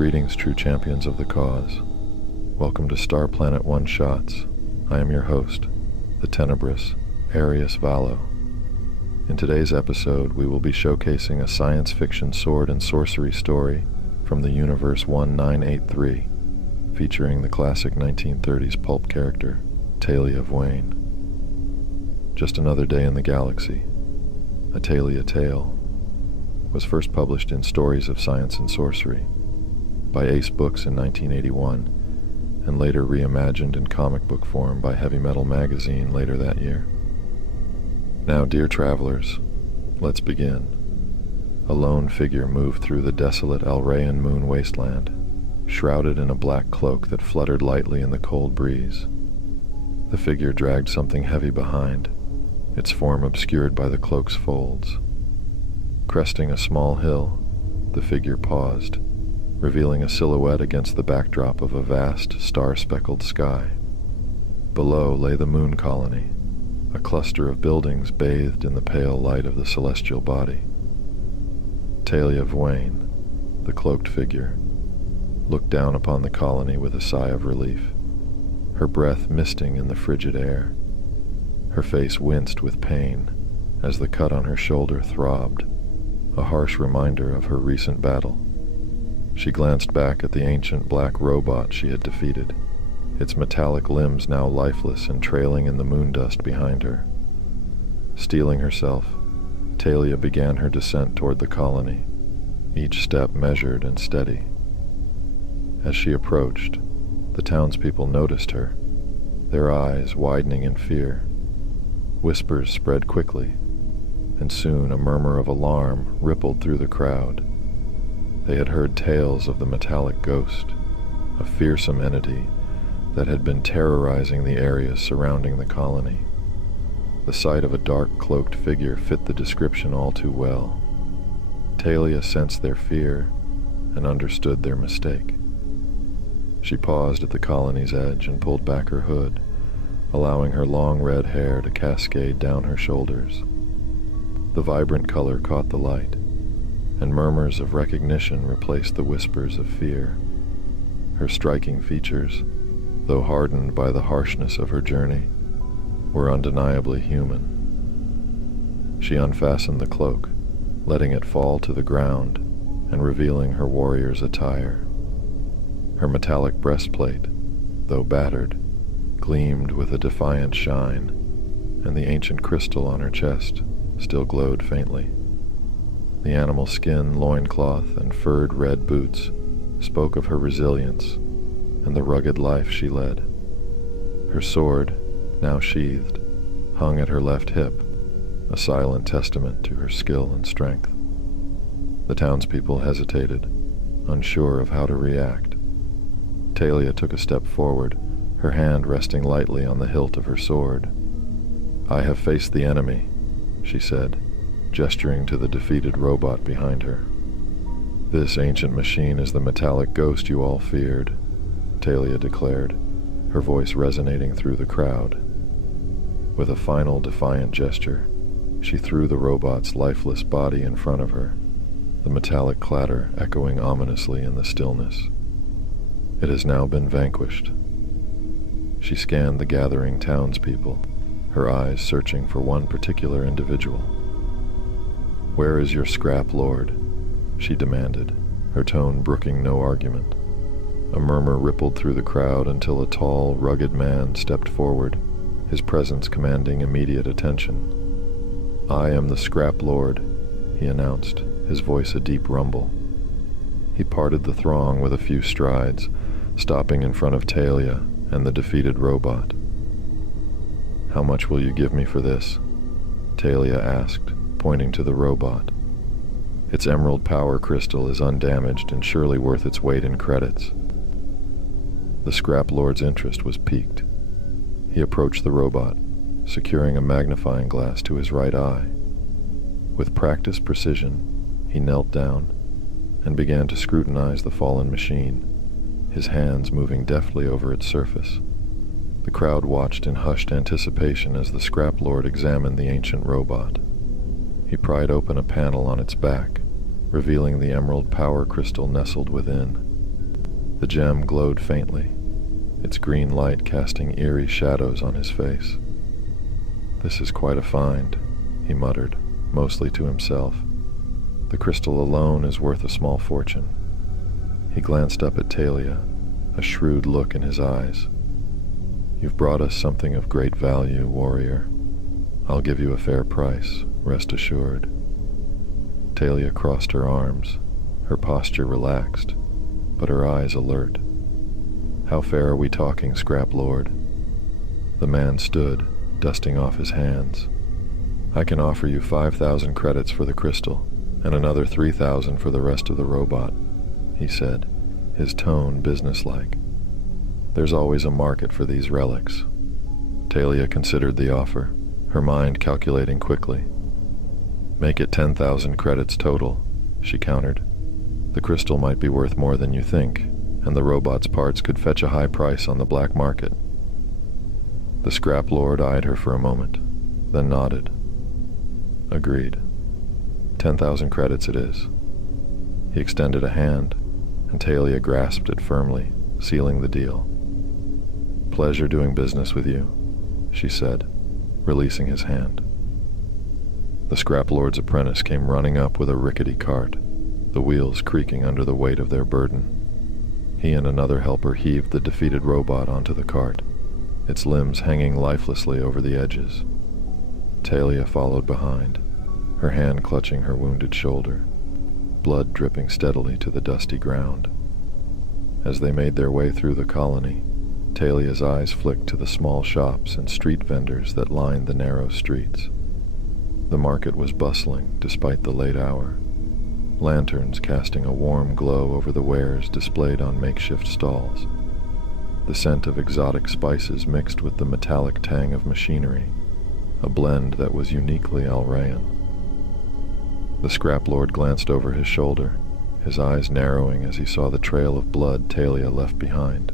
Greetings, true champions of the cause. Welcome to Starplanet One Shots. I am your host, the tenebrous Arius. In today's episode, we will be showcasing a science fiction sword and sorcery story from the universe 1983, featuring the classic 1930s pulp character, Taylia of Wayne. Just Another Day in the Galaxy, a Taylia tale, was first published in Stories of Science and Sorcery by Ace Books in 1981, and later reimagined in comic book form by Heavy Metal magazine later that year. Now, dear travelers, let's begin. A lone figure moved through the desolate Alrayan moon wasteland, shrouded in a black cloak that fluttered lightly in the cold breeze. The figure dragged something heavy behind, its form obscured by the cloak's folds. Cresting a small hill, the figure paused, revealing a silhouette against the backdrop of a vast, star-speckled sky. Below lay the moon colony, a cluster of buildings bathed in the pale light of the celestial body. Taylia of Wayne, the cloaked figure, looked down upon the colony with a sigh of relief, her breath misting in the frigid air. Her face winced with pain as the cut on her shoulder throbbed, a harsh reminder of her recent battle. She glanced back at the ancient black robot she had defeated, its metallic limbs now lifeless and trailing in the moon dust behind her. Steeling herself, Taylia began her descent toward the colony, each step measured and steady. As she approached, the townspeople noticed her, their eyes widening in fear. Whispers spread quickly, and soon a murmur of alarm rippled through the crowd. They had heard tales of the metallic ghost, a fearsome entity that had been terrorizing the areas surrounding the colony. The sight of a dark cloaked figure fit the description all too well. Taylia sensed their fear and understood their mistake. She paused at the colony's edge and pulled back her hood, allowing her long red hair to cascade down her shoulders. The vibrant color caught the light, and murmurs of recognition replaced the whispers of fear. Her striking features, though hardened by the harshness of her journey, were undeniably human. She unfastened the cloak, letting it fall to the ground and revealing her warrior's attire. Her metallic breastplate, though battered, gleamed with a defiant shine, and the ancient crystal on her chest still glowed faintly. The animal skin loincloth and furred red boots spoke of her resilience and the rugged life she led. Her sword, now sheathed, hung at her left hip, a silent testament to her skill and strength. The townspeople hesitated, unsure of how to react. Taylia took a step forward, her hand resting lightly on the hilt of her sword. "I have faced the enemy," she said, gesturing to the defeated robot behind her. "This ancient machine is the metallic ghost you all feared," Taylia declared, her voice resonating through the crowd. With a final defiant gesture, she threw the robot's lifeless body in front of her, the metallic clatter echoing ominously in the stillness. "It has now been vanquished." She scanned the gathering townspeople, her eyes searching for one particular individual. "Where is your scrap lord?" she demanded, her tone brooking no argument. A murmur rippled through the crowd until a tall, rugged man stepped forward, his presence commanding immediate attention. "I am the scrap lord," he announced, his voice a deep rumble. He parted the throng with a few strides, stopping in front of Taylia and the defeated robot. "How much will you give me for this?" Taylia asked, pointing to the robot. "Its emerald power crystal is undamaged and surely worth its weight in credits." The scrap lord's interest was piqued. He approached the robot, securing a magnifying glass to his right eye. With practiced precision, he knelt down and began to scrutinize the fallen machine, his hands moving deftly over its surface. The crowd watched in hushed anticipation as the scrap lord examined the ancient robot. He pried open a panel on its back, revealing the emerald power crystal nestled within. The gem glowed faintly, its green light casting eerie shadows on his face. "This is quite a find," he muttered, mostly to himself. "The crystal alone is worth a small fortune." He glanced up at Taylia, a shrewd look in his eyes. "You've brought us something of great value, warrior. I'll give you a fair price, rest assured." Taylia crossed her arms, her posture relaxed, but her eyes alert. "How fair are we talking, Scrap Lord?" The man stood, dusting off his hands. "I can offer you 5,000 credits for the crystal, and another 3,000 for the rest of the robot," he said, his tone businesslike. "There's always a market for these relics." Taylia considered the offer, her mind calculating quickly. "Make it 10,000 credits total," she countered. "The crystal might be worth more than you think, and the robot's parts could fetch a high price on the black market." The Scrap Lord eyed her for a moment, then nodded. "Agreed. 10,000 credits it is." He extended a hand, and Taylia grasped it firmly, sealing the deal. "Pleasure doing business with you," she said, releasing his hand. The Scrap Lord's apprentice came running up with a rickety cart, the wheels creaking under the weight of their burden. He and another helper heaved the defeated robot onto the cart, its limbs hanging lifelessly over the edges. Taylia followed behind, her hand clutching her wounded shoulder, blood dripping steadily to the dusty ground. As they made their way through the colony, Talia's eyes flicked to the small shops and street vendors that lined the narrow streets. The market was bustling despite the late hour, lanterns casting a warm glow over the wares displayed on makeshift stalls. The scent of exotic spices mixed with the metallic tang of machinery, a blend that was uniquely Alrayan. The Scrap Lord glanced over his shoulder, his eyes narrowing as he saw the trail of blood Taylia left behind.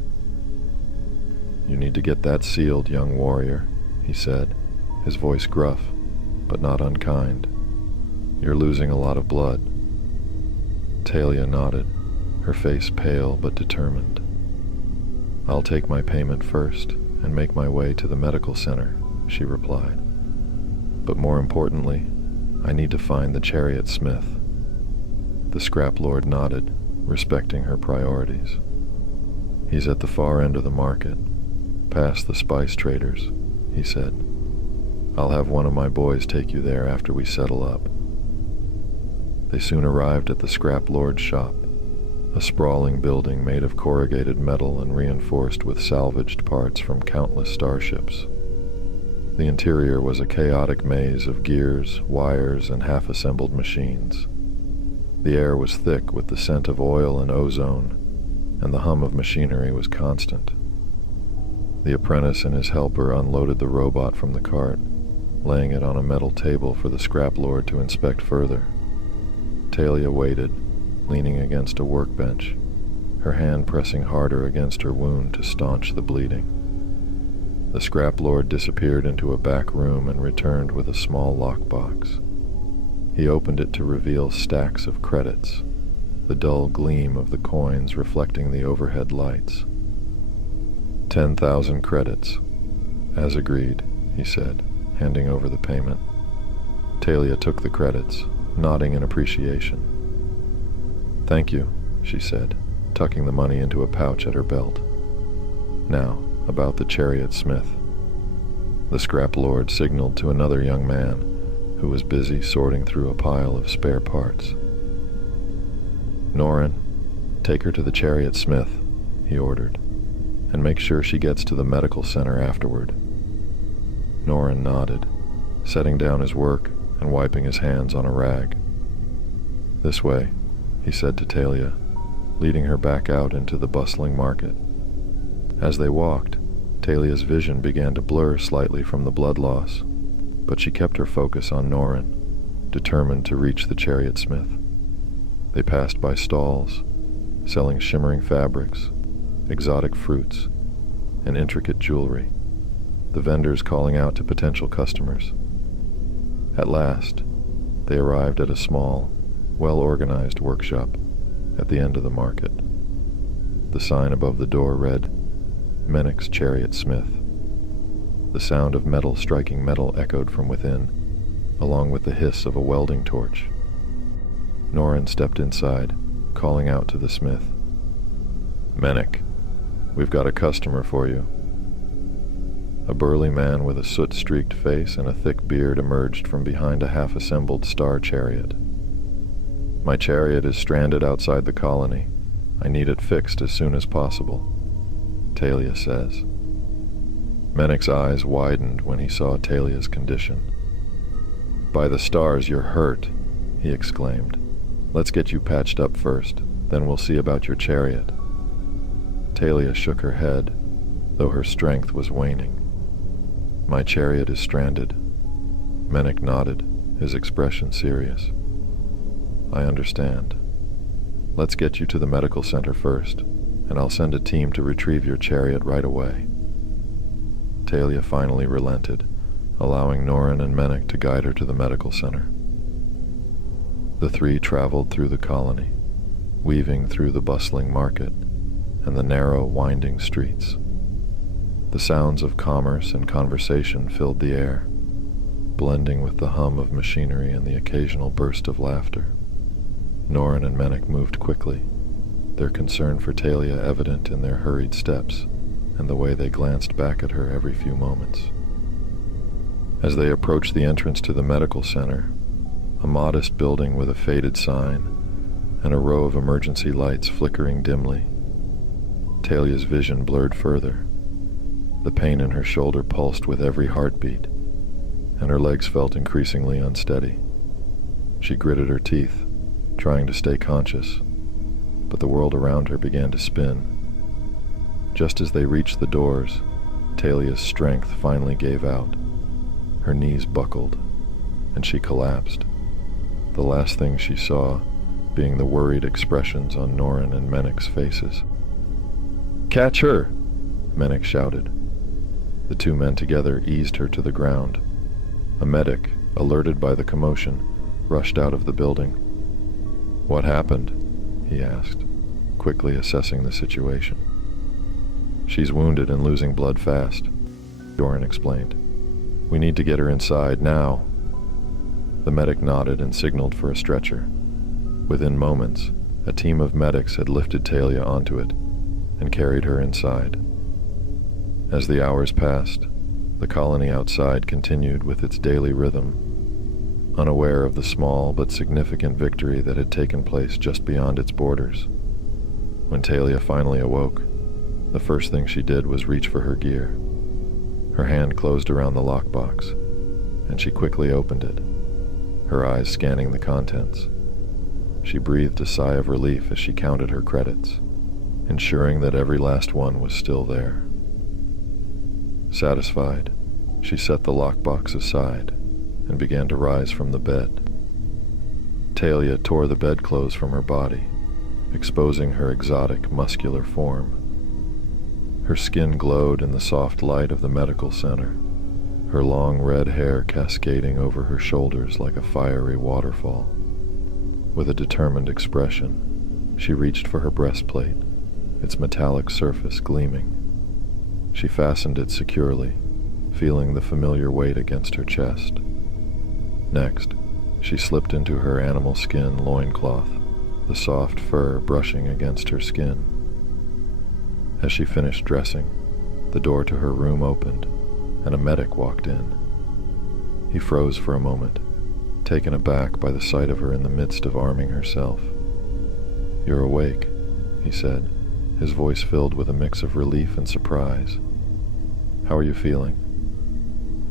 "You need to get that sealed, young warrior," he said, his voice gruff, but not unkind. "You're losing a lot of blood." Taylia nodded, her face pale but determined. "I'll take my payment first and make my way to the medical center," she replied. "But more importantly, I need to find the chariot smith." The Scrap Lord nodded, respecting her priorities. "He's at the far end of the market, past the spice traders," he said. "I'll have one of my boys take you there after we settle up." They soon arrived at the Scrap Lord's shop, a sprawling building made of corrugated metal and reinforced with salvaged parts from countless starships. The interior was a chaotic maze of gears, wires, and half-assembled machines. The air was thick with the scent of oil and ozone, and the hum of machinery was constant. The apprentice and his helper unloaded the robot from the cart, laying it on a metal table for the Scrap Lord to inspect further. Taylia waited, leaning against a workbench, her hand pressing harder against her wound to staunch the bleeding. The Scrap Lord disappeared into a back room and returned with a small lockbox. He opened it to reveal stacks of credits, the dull gleam of the coins reflecting the overhead lights. 10,000 credits, as agreed, he said, handing over the payment. Taylia took the credits, nodding in appreciation. "Thank you," she said, tucking the money into a pouch at her belt. "Now, about the chariot smith." The Scrap Lord signaled to another young man who was busy sorting through a pile of spare parts. "Norin, take her to the chariot smith," he ordered, "and make sure she gets to the medical center afterward." Norin nodded, setting down his work and wiping his hands on a rag. "This way," he said to Taylia, leading her back out into the bustling market. As they walked, Talia's vision began to blur slightly from the blood loss, but she kept her focus on Norin, determined to reach the chariot smith. They passed by stalls, selling shimmering fabrics, exotic fruits, and intricate jewelry, the vendors calling out to potential customers. At last, they arrived at a small, well-organized workshop at the end of the market. The sign above the door read, Menek's Chariot Smith. The sound of metal striking metal echoed from within, along with the hiss of a welding torch. Norin stepped inside, calling out to the smith. Menek, we've got a customer for you. A burly man with a soot-streaked face and a thick beard emerged from behind a half-assembled star chariot. My chariot is stranded outside the colony. I need it fixed as soon as possible, Taylia says. Menek's eyes widened when he saw Taylia's condition. By the stars, you're hurt, he exclaimed. Let's get you patched up first, then we'll see about your chariot. Taylia shook her head, though her strength was waning. My chariot is stranded. Menek nodded, his expression serious. I understand. Let's get you to the medical center first, and I'll send a team to retrieve your chariot right away. Taylia finally relented, allowing Norin and Menek to guide her to the medical center. The three traveled through the colony, weaving through the bustling market and the narrow, winding streets. The sounds of commerce and conversation filled the air, blending with the hum of machinery and the occasional burst of laughter. Norin and Menek moved quickly, their concern for Taylia evident in their hurried steps and the way they glanced back at her every few moments. As they approached the entrance to the medical center, a modest building with a faded sign and a row of emergency lights flickering dimly, Taylia's vision blurred further. The pain in her shoulder pulsed with every heartbeat, and her legs felt increasingly unsteady. She gritted her teeth, trying to stay conscious, but the world around her began to spin. Just as they reached the doors, Taylia's strength finally gave out. Her knees buckled, and she collapsed, the last thing she saw being the worried expressions on Norin and Menek's faces. Catch her! Menek shouted. The two men together eased her to the ground. A medic, alerted by the commotion, rushed out of the building. What happened? He asked, quickly assessing the situation. She's wounded and losing blood fast, Norin explained. We need to get her inside now. The medic nodded and signaled for a stretcher. Within moments, a team of medics had lifted Taylia onto it and carried her inside. As the hours passed, the colony outside continued with its daily rhythm, unaware of the small but significant victory that had taken place just beyond its borders. When Taylia finally awoke, the first thing she did was reach for her gear. Her hand closed around the lockbox, and she quickly opened it, her eyes scanning the contents. She breathed a sigh of relief as she counted her credits, ensuring that every last one was still there. Satisfied, she set the lockbox aside and began to rise from the bed. Taylia tore the bedclothes from her body, exposing her exotic, muscular form. Her skin glowed in the soft light of the medical center, her long red hair cascading over her shoulders like a fiery waterfall. With a determined expression, she reached for her breastplate, its metallic surface gleaming. She fastened it securely, feeling the familiar weight against her chest. Next, she slipped into her animal skin loincloth, the soft fur brushing against her skin. As she finished dressing, the door to her room opened, and a medic walked in. He froze for a moment, taken aback by the sight of her in the midst of arming herself. "You're awake," he said, his voice filled with a mix of relief and surprise. "How are you feeling?"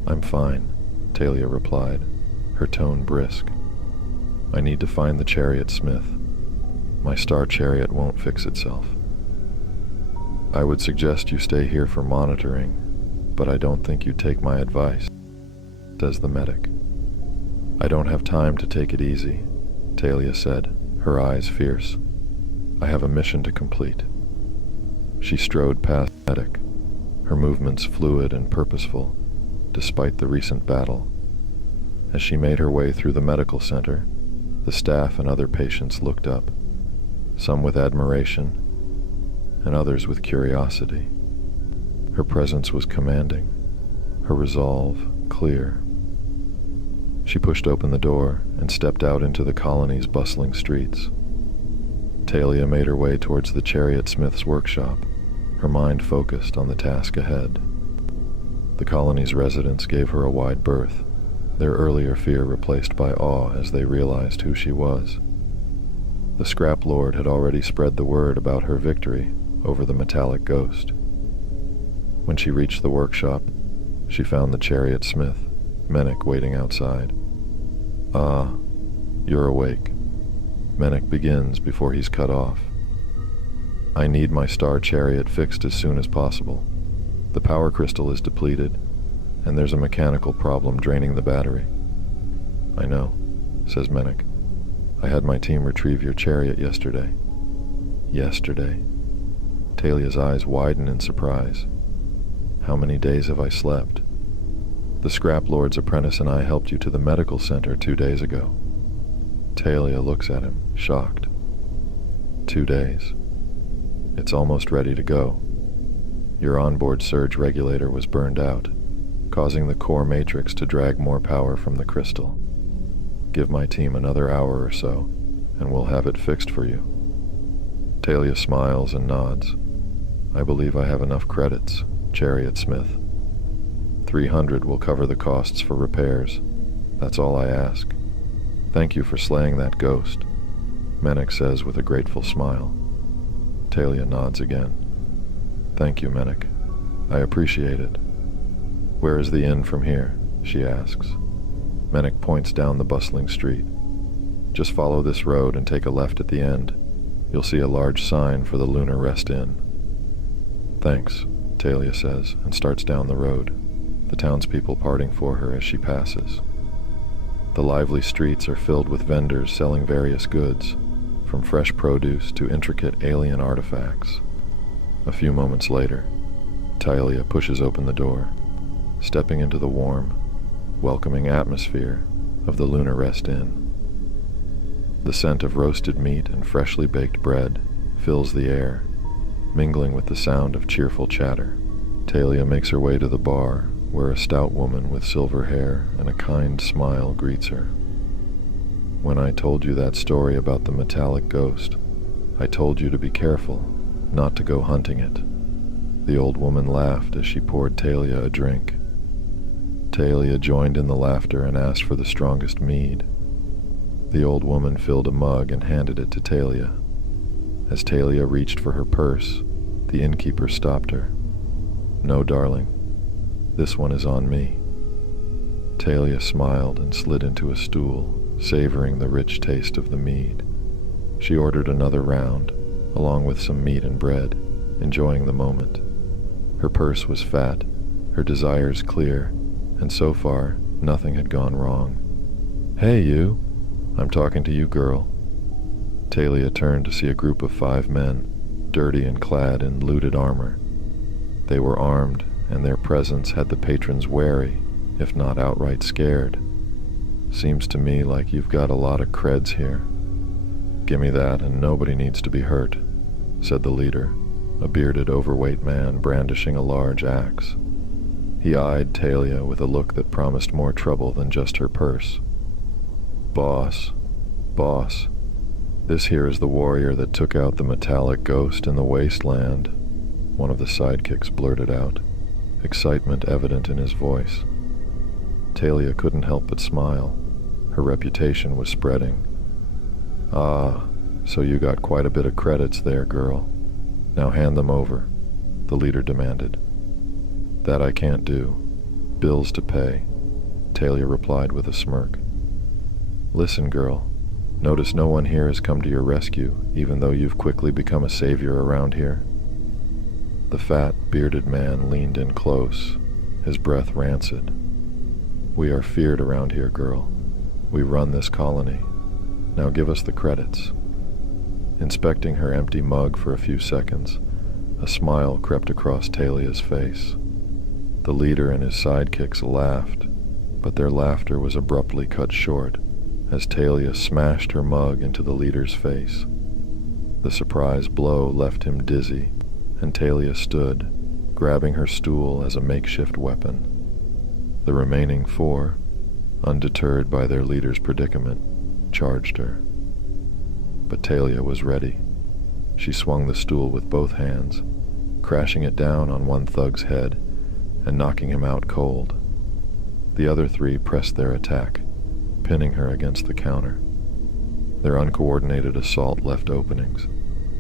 "I'm fine," Taylia replied, her tone brisk. "I need to find the chariot smith. My star chariot won't fix itself." "I would suggest you stay here for monitoring, but I don't think you'd take my advice," says the medic. "I don't have time to take it easy," Taylia said, her eyes fierce. "I have a mission to complete." She strode past the medic, her movements fluid and purposeful, despite the recent battle. As she made her way through the medical center, the staff and other patients looked up, some with admiration, and others with curiosity. Her presence was commanding, her resolve clear. She pushed open the door and stepped out into the colony's bustling streets. Taylia made her way towards the chariot smith's workshop, her mind focused on the task ahead. The colony's residents gave her a wide berth, their earlier fear replaced by awe as they realized who she was. The scrap lord had already spread the word about her victory over the metallic ghost. When she reached the workshop, she found the chariot smith, Menek, waiting outside. "Ah, you're awake." Menek begins before he's cut off. "I need my star chariot fixed as soon as possible. The power crystal is depleted, and there's a mechanical problem draining the battery." "I know," says Menek. "I had my team retrieve your chariot yesterday." "Yesterday?" Talia's eyes widen in surprise. "How many days have I slept?" "The scrap lord's apprentice and I helped you to the medical center 2 days ago." Taylia looks at him, shocked. 2 days. It's almost ready to go. Your onboard surge regulator was burned out, causing the core matrix to drag more power from the crystal. Give my team another hour or so, and we'll have it fixed for you. Taylia smiles and nods. "I believe I have enough credits, Chariot Smith. 300 will cover the costs for repairs. That's all I ask. Thank you for slaying that ghost," Menek says with a grateful smile. Taylia nods again. "Thank you, Menek. I appreciate it. Where is the inn from here?" she asks. Menek points down the bustling street. "Just follow this road and take a left at the end. You'll see a large sign for the Lunar Rest Inn." "Thanks," Taylia says, and starts down the road, the townspeople parting for her as she passes. The lively streets are filled with vendors selling various goods, from fresh produce to intricate alien artifacts. A few moments later, Taylia pushes open the door, stepping into the warm, welcoming atmosphere of the Lunar Rest Inn. The scent of roasted meat and freshly baked bread fills the air, mingling with the sound of cheerful chatter. Taylia makes her way to the bar, where a stout woman with silver hair and a kind smile greets her. "When I told you that story about the metallic ghost, I told you to be careful, not to go hunting it." The old woman laughed as she poured Taylia a drink. Taylia joined in the laughter and asked for the strongest mead. The old woman filled a mug and handed it to Taylia. As Taylia reached for her purse, the innkeeper stopped her. "No, darling. This one is on me." Taylia smiled and slid into a stool, savoring the rich taste of the mead. She ordered another round, along with some meat and bread, enjoying the moment. Her purse was fat, her desires clear, and so far, nothing had gone wrong. "Hey, you! I'm talking to you, girl." Taylia turned to see a group of 5 men, dirty and clad in looted armor. They were armed, and their presence had the patrons wary, if not outright scared. "Seems to me like you've got a lot of creds here." "Gimme that, and nobody needs to be hurt," said the leader, a bearded, overweight man brandishing a large axe. He eyed Taylia with a look that promised more trouble than just her purse. Boss, this here is the warrior that took out the metallic ghost in the wasteland," one of the sidekicks blurted out, excitement evident in his voice. Taylia couldn't help but smile. Her reputation was spreading. "Ah, so you got quite a bit of credits there, girl. Now hand them over," the leader demanded. "That I can't do. Bills to pay," Taylia replied with a smirk. "Listen, girl. Notice no one here has come to your rescue, even though you've quickly become a savior around here." The fat, bearded man leaned in close, his breath rancid. "We are feared around here, girl. We run this colony. Now give us the credits." Inspecting her empty mug for a few seconds, a smile crept across Talia's face. The leader and his sidekicks laughed, but their laughter was abruptly cut short as Taylia smashed her mug into the leader's face. The surprise blow left him dizzy, and Taylia stood, grabbing her stool as a makeshift weapon. The remaining 4, undeterred by their leader's predicament, charged her. But Taylia was ready. She swung the stool with both hands, crashing it down on one thug's head and knocking him out cold. The other 3 pressed their attack, pinning her against the counter. Their uncoordinated assault left openings,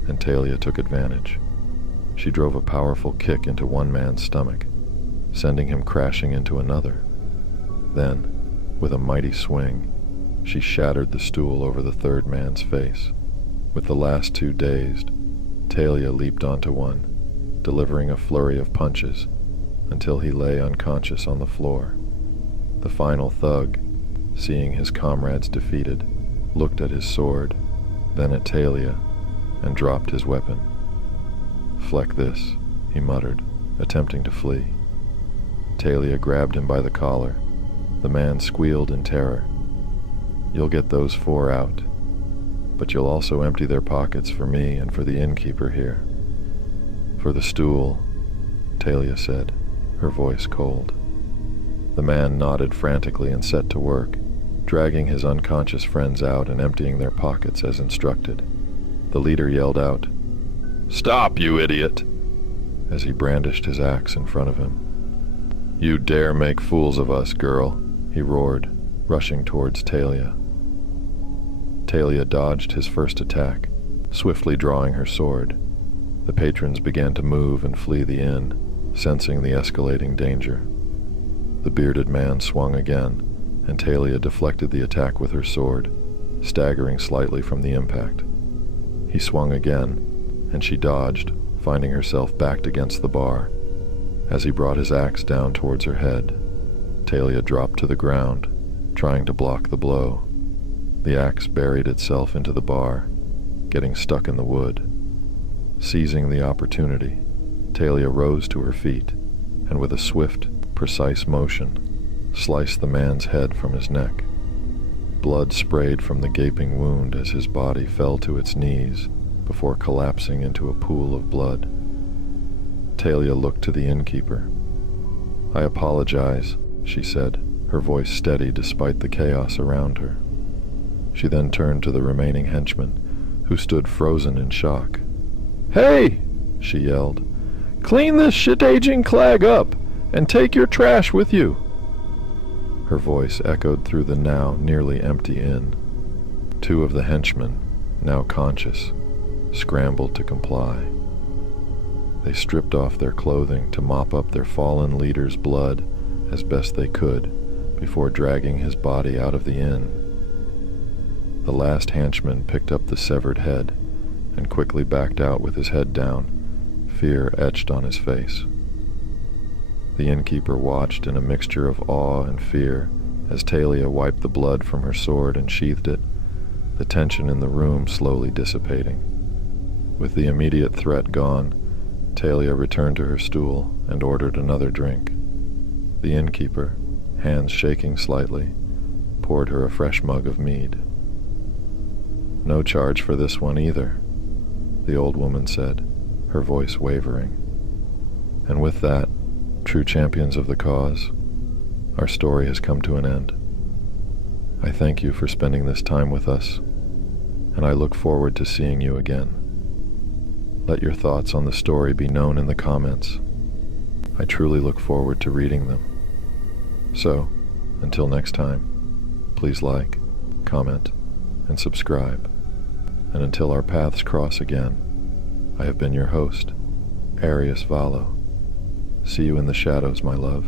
and Taylia took advantage. She drove a powerful kick into one man's stomach, sending him crashing into another. Then, with a mighty swing, she shattered the stool over the third man's face. With the last 2 dazed, Taylia leaped onto one, delivering a flurry of punches until he lay unconscious on the floor. The final thug, seeing his comrades defeated, looked at his sword, then at Taylia, and dropped his weapon. "Fleck this," he muttered, attempting to flee. Taylia grabbed him by the collar. The man squealed in terror. "You'll get those 4 out, but you'll also empty their pockets for me and for the innkeeper here." "For the stool," Taylia said, her voice cold. The man nodded frantically and set to work, dragging his unconscious friends out and emptying their pockets as instructed. The leader yelled out, "Stop, you idiot!" as he brandished his axe in front of him. "You dare make fools of us, girl," he roared, rushing towards Taylia. Taylia dodged his first attack, swiftly drawing her sword. The patrons began to move and flee the inn, sensing the escalating danger. The bearded man swung again, and Taylia deflected the attack with her sword, staggering slightly from the impact. He swung again, and she dodged, finding herself backed against the bar. As he brought his axe down towards her head, Taylia dropped to the ground, trying to block the blow. The axe buried itself into the bar, getting stuck in the wood. Seizing the opportunity, Taylia rose to her feet, and with a swift, precise motion, sliced the man's head from his neck. Blood sprayed from the gaping wound as his body fell to its knees before collapsing into a pool of blood. Taylia looked to the innkeeper. "I apologize," she said, her voice steady despite the chaos around her. She then turned to the remaining henchmen, who stood frozen in shock. "Hey!" she yelled. "Clean this shit-aging clag up, and take your trash with you!" Her voice echoed through the now nearly empty inn. 2 of the henchmen, now conscious, scrambled to comply. They stripped off their clothing to mop up their fallen leader's blood as best they could before dragging his body out of the inn. The last henchman picked up the severed head and quickly backed out with his head down, fear etched on his face. The innkeeper watched in a mixture of awe and fear as Taylia wiped the blood from her sword and sheathed it, the tension in the room slowly dissipating. With the immediate threat gone, Taylia returned to her stool and ordered another drink. The innkeeper, hands shaking slightly, poured her a fresh mug of mead. "No charge for this one either," the old woman said, her voice wavering. And with that, true champions of the cause, our story has come to an end. I thank you for spending this time with us, and I look forward to seeing you again. Let your thoughts on the story be known in the comments. I truly look forward to reading them. So, until next time, please like, comment, and subscribe. And until our paths cross again, I have been your host, Arius. See you in the shadows, my love.